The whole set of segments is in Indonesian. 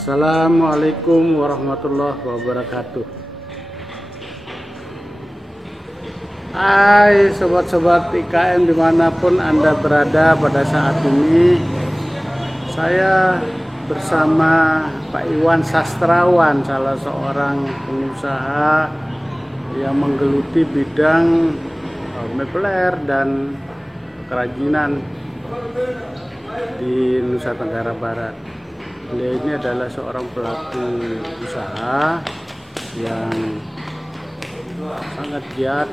Assalamualaikum warahmatullahi wabarakatuh. Hai sobat-sobat IKM dimanapun Anda berada pada saat ini. Saya bersama Pak Iwan Sastrawan, salah seorang pengusaha yang menggeluti bidang mebeler dan kerajinan di Nusa Tenggara Barat. Beliau ini adalah seorang pelaku usaha yang sangat giat.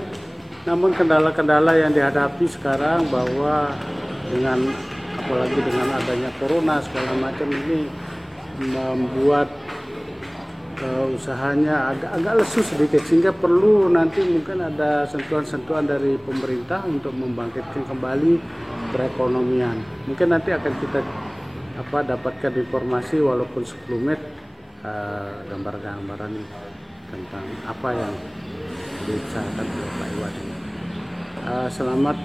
Namun kendala-kendala yang dihadapi sekarang bahwa apalagi dengan adanya corona segala macam ini membuat usahanya agak lesu sedikit, sehingga perlu nanti mungkin ada sentuhan-sentuhan dari pemerintah untuk membangkitkan kembali perekonomian. Mungkin nanti akan kita dapatkan informasi walaupun 10 menit gambar-gambaran tentang apa yang diusahakan oleh Pak Iwan. Selamat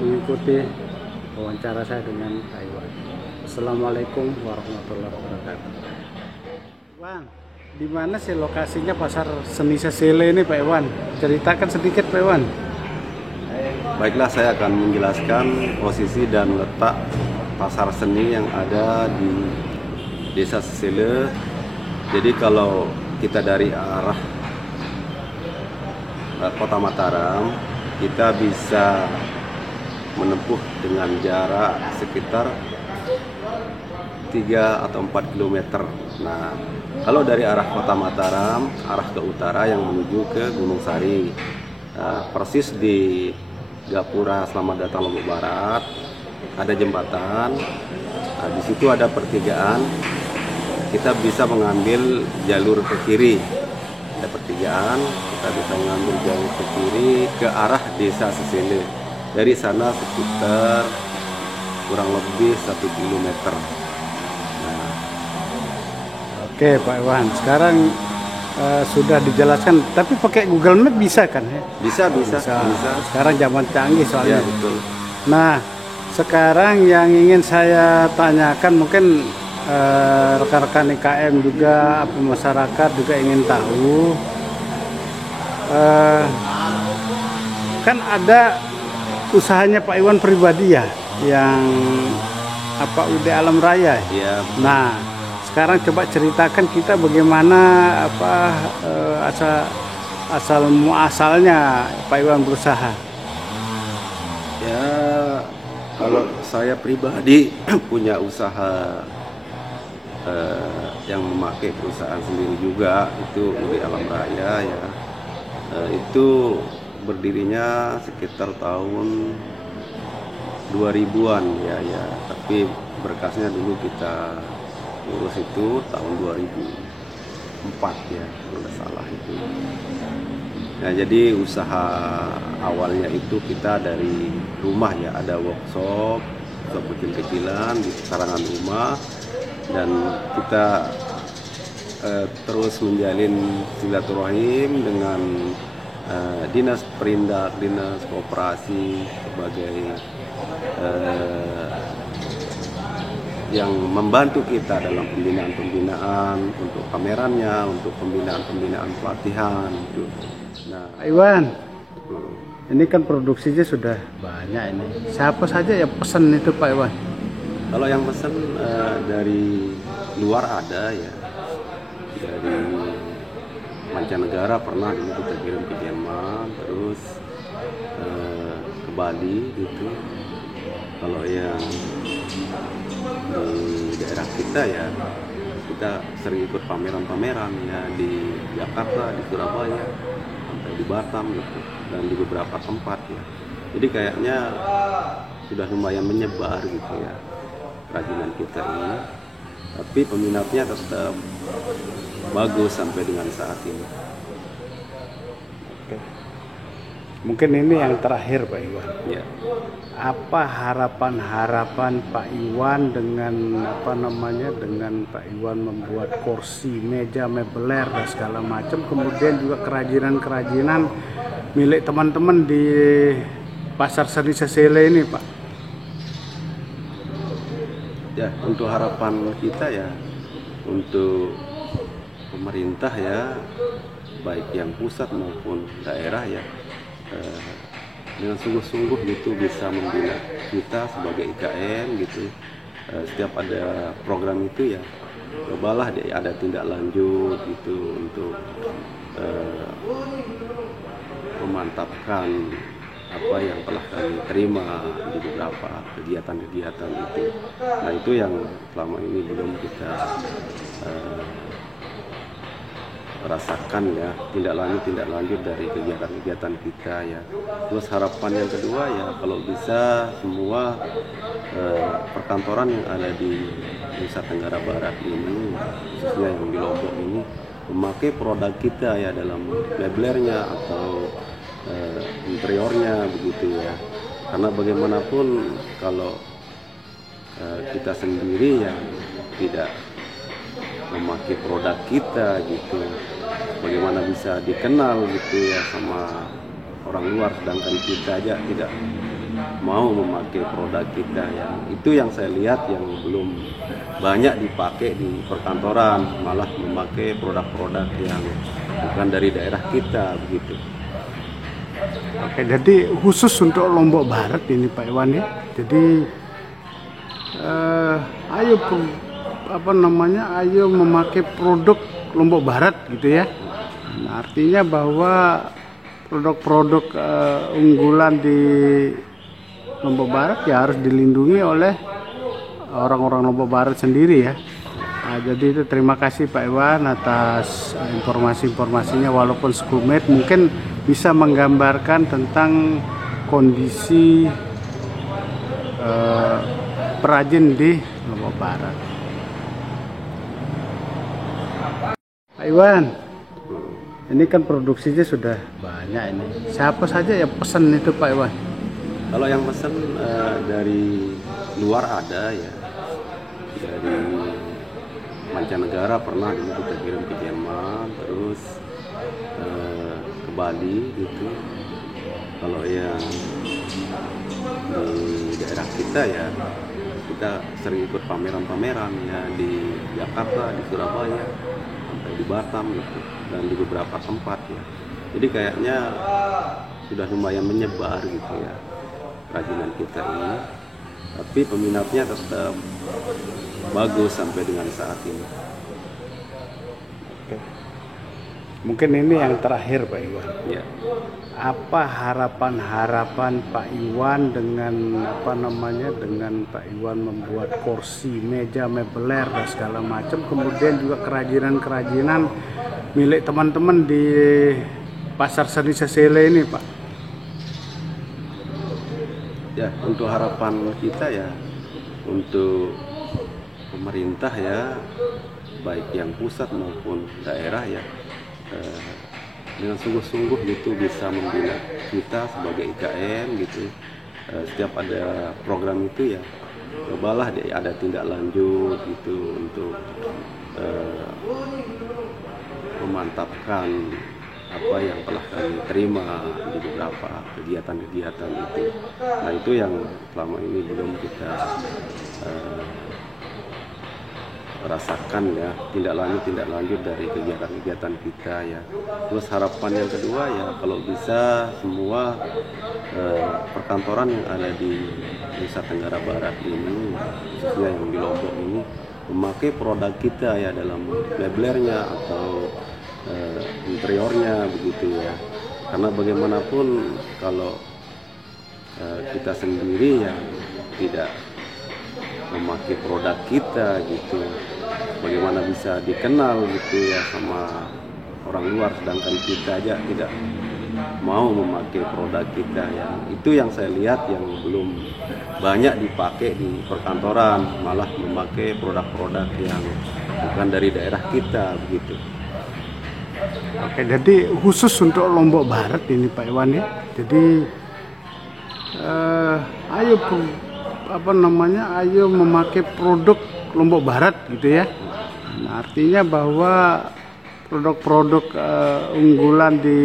mengikuti wawancara saya dengan Pak Iwan. Assalamualaikum warahmatullahi wabarakatuh. Iwan, di mana sih lokasinya pasar seni Sesele ini Pak Iwan? Ceritakan sedikit Pak Iwan. Baiklah, saya akan menjelaskan posisi dan letak pasar seni yang ada di Desa Sesele. Jadi kalau kita dari arah Kota Mataram, kita bisa menempuh dengan jarak sekitar 3 atau 4 km. Nah, kalau dari arah Kota Mataram, arah ke utara yang menuju ke Gunung Sari, persis di Gapura Selamat Datang Lombok Barat, ada jembatan. Nah, di situ ada pertigaan. Kita bisa mengambil jalur ke kiri. ada pertigaan, kita bisa mengambil jalur ke kiri ke arah desa Sesele. Dari sana sekitar kurang lebih 1 kilometer. Nah, Oke Pak Iwan, sekarang sudah dijelaskan, tapi pakai Google Map bisa kan ya? bisa. Sekarang zaman canggih Ya, soalnya. betul. Nah, sekarang yang ingin saya tanyakan mungkin rekan-rekan IKM juga, apa masyarakat juga ingin tahu. eh, Kan ada usahanya Pak Iwan pribadi ya, yang apa UD Alam Raya. Ya, Nah, sekarang coba ceritakan kita bagaimana apa asal muasalnya Pak Iwan berusaha. ya, kalau saya pribadi punya usaha yang memakai perusahaan sendiri juga, itu UD Alam Raya ya. Itu berdirinya sekitar tahun 2000-an ya, tapi berkasnya dulu kita urus itu tahun 2004 ya, kalau nggak salah itu. Nah, jadi usaha awalnya itu kita dari rumah ya, ada workshop kecil-kecilan di karangan rumah, dan kita terus menjalin silaturahim dengan dinas perindak, dinas koperasi sebagai yang membantu kita dalam pembinaan untuk kamerannya, untuk pembinaan pelatihan itu. Nah, Pak Iwan, ini kan produksinya sudah banyak ini. Siapa saja yang pesan itu Pak Iwan? kalau yang pesan dari luar ada ya, dari mancanegara pernah dulu kita kirim ke Jerman, terus ke Bali gitu. Kalau yang di daerah kita ya, kita sering ikut pameran-pameran ya, di Jakarta, di Surabaya, sampai di Batam gitu, dan di beberapa tempat ya. Jadi kayaknya sudah lumayan menyebar gitu ya kerajinan kita ini, tapi peminatnya tetap bagus sampai dengan saat ini. Oke. Mungkin ini yang terakhir Pak Iwan. Ya, Apa harapan Pak Iwan dengan apa namanya, dengan Pak Iwan membuat kursi, meja, mebeler dan segala macam, kemudian juga kerajinan-kerajinan milik teman-teman di Pasar Seni Sesele ini Pak? ya, untuk harapan kita ya, untuk pemerintah ya, baik yang pusat maupun daerah ya, dengan sungguh-sungguh gitu bisa membina kita sebagai IKM gitu. Setiap ada program itu ya, cobalah ada tindak lanjut gitu untuk memantapkan apa yang telah kami terima di beberapa kegiatan-kegiatan itu. Nah, itu yang selama ini belum kita rasakan ya, tindak lanjut dari kegiatan-kegiatan kita ya. Terus harapan yang kedua ya, kalau bisa semua perkantoran yang ada di Nusa Tenggara Barat ini, khususnya yang di Lombok ini, memakai produk kita ya dalam meblernya atau interiornya begitu ya. Karena bagaimanapun kalau kita sendiri yang tidak memakai produk kita gitu, bagaimana bisa dikenal gitu ya sama orang luar, sedangkan kita aja tidak mau memakai produk kita ya. Itu yang saya lihat yang belum banyak dipakai di perkantoran, malah memakai produk-produk yang bukan dari daerah kita begitu. Oke, jadi khusus untuk Lombok Barat ini Pak Iwan ya. Jadi ayo memakai produk Lombok Barat gitu ya. Nah, artinya bahwa produk-produk unggulan di Lombok Barat ya harus dilindungi oleh orang-orang Lombok Barat sendiri ya. Nah, jadi itu terima kasih Pak Iwan atas informasi-informasinya, walaupun sekelumit mungkin bisa menggambarkan tentang kondisi perajin di Lombok Barat. Pak Iwan, Ini kan produksinya sudah banyak ini. Siapa saja yang pesan itu Pak Iwan? Kalau yang pesan dari luar ada ya, dari mancanegara pernah dulu kita kirim ke Jerman, terus ke Bali gitu. Kalau yang di daerah kita ya, kita sering ikut pameran-pameran ya di Jakarta, di Surabaya, sampai di Batam gitu, dan di beberapa tempat ya. Jadi kayaknya sudah lumayan menyebar gitu ya kerajinan kita ini, tapi peminatnya tetap bagus sampai dengan saat ini. Oke. Mungkin ini yang terakhir Pak Iwan. Ya. Apa harapan Pak Iwan dengan dengan Pak Iwan membuat kursi, meja, mebeler dan segala macam, kemudian juga kerajinan-kerajinan milik teman-teman di Pasar Seni Sesele ini Pak? Ya, untuk harapan kita ya, untuk pemerintah ya, baik yang pusat maupun daerah ya, dengan sungguh-sungguh gitu bisa membina kita sebagai IKM gitu. Setiap ada program itu ya, cobalah ada tindak lanjut gitu untuk memantapkan apa yang telah kami terima di beberapa kegiatan-kegiatan itu. Nah itu yang selama ini belum kita rasakan ya, tindak lanjut dari kegiatan-kegiatan kita ya. Terus harapan yang kedua ya, kalau bisa semua perkantoran yang ada di Nusa Tenggara Barat ini, khususnya yang di Lombok ini, memakai produk kita ya dalam mebelernya atau interiornya begitu ya. Karena bagaimanapun kalau kita sendiri yang tidak memakai produk kita gitu, bagaimana bisa dikenal gitu ya sama orang luar, sedangkan kita aja tidak mau memakai produk kita ya. Itu yang saya lihat yang belum banyak dipakai di perkantoran, malah memakai produk-produk yang bukan dari daerah kita begitu. Oke, jadi khusus untuk Lombok Barat ini Pak Iwan ya. Jadi ayo memakai produk Lombok Barat gitu ya. Nah, artinya bahwa produk-produk unggulan di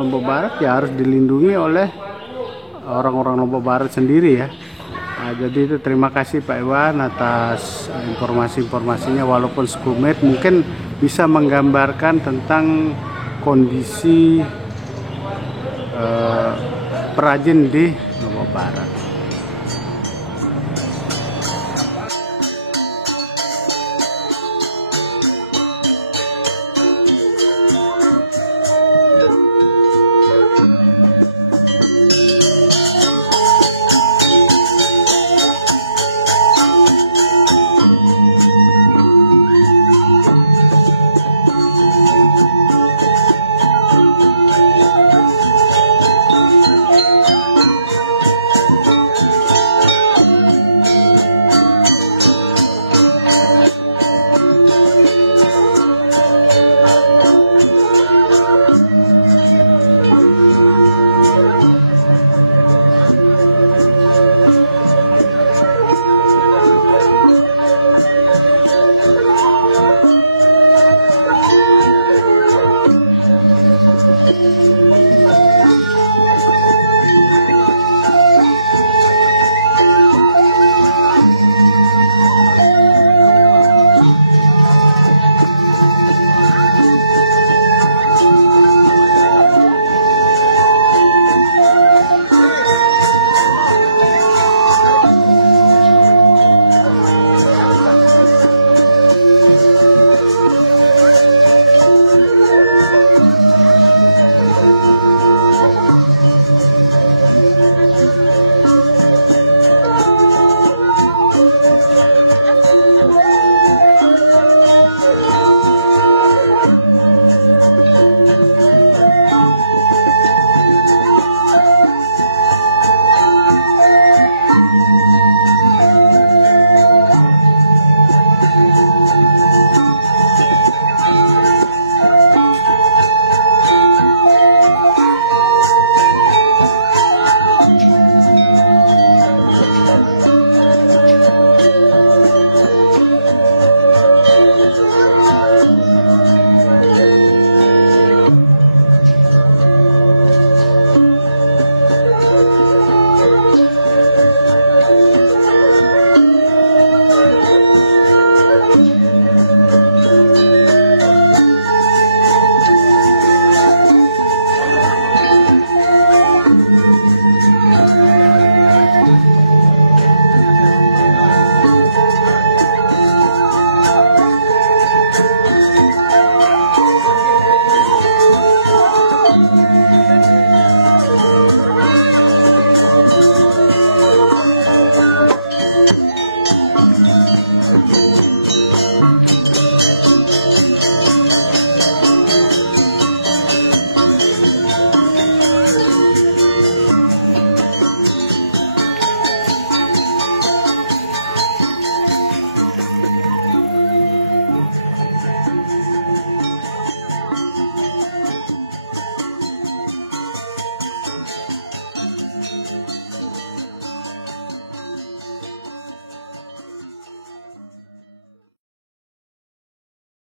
Lombok Barat ya harus dilindungi oleh orang-orang Lombok Barat sendiri ya. Nah, jadi itu terima kasih Pak Iwan atas informasi-informasinya, walaupun sekumit mungkin bisa menggambarkan tentang kondisi perajin di Lombok Barat.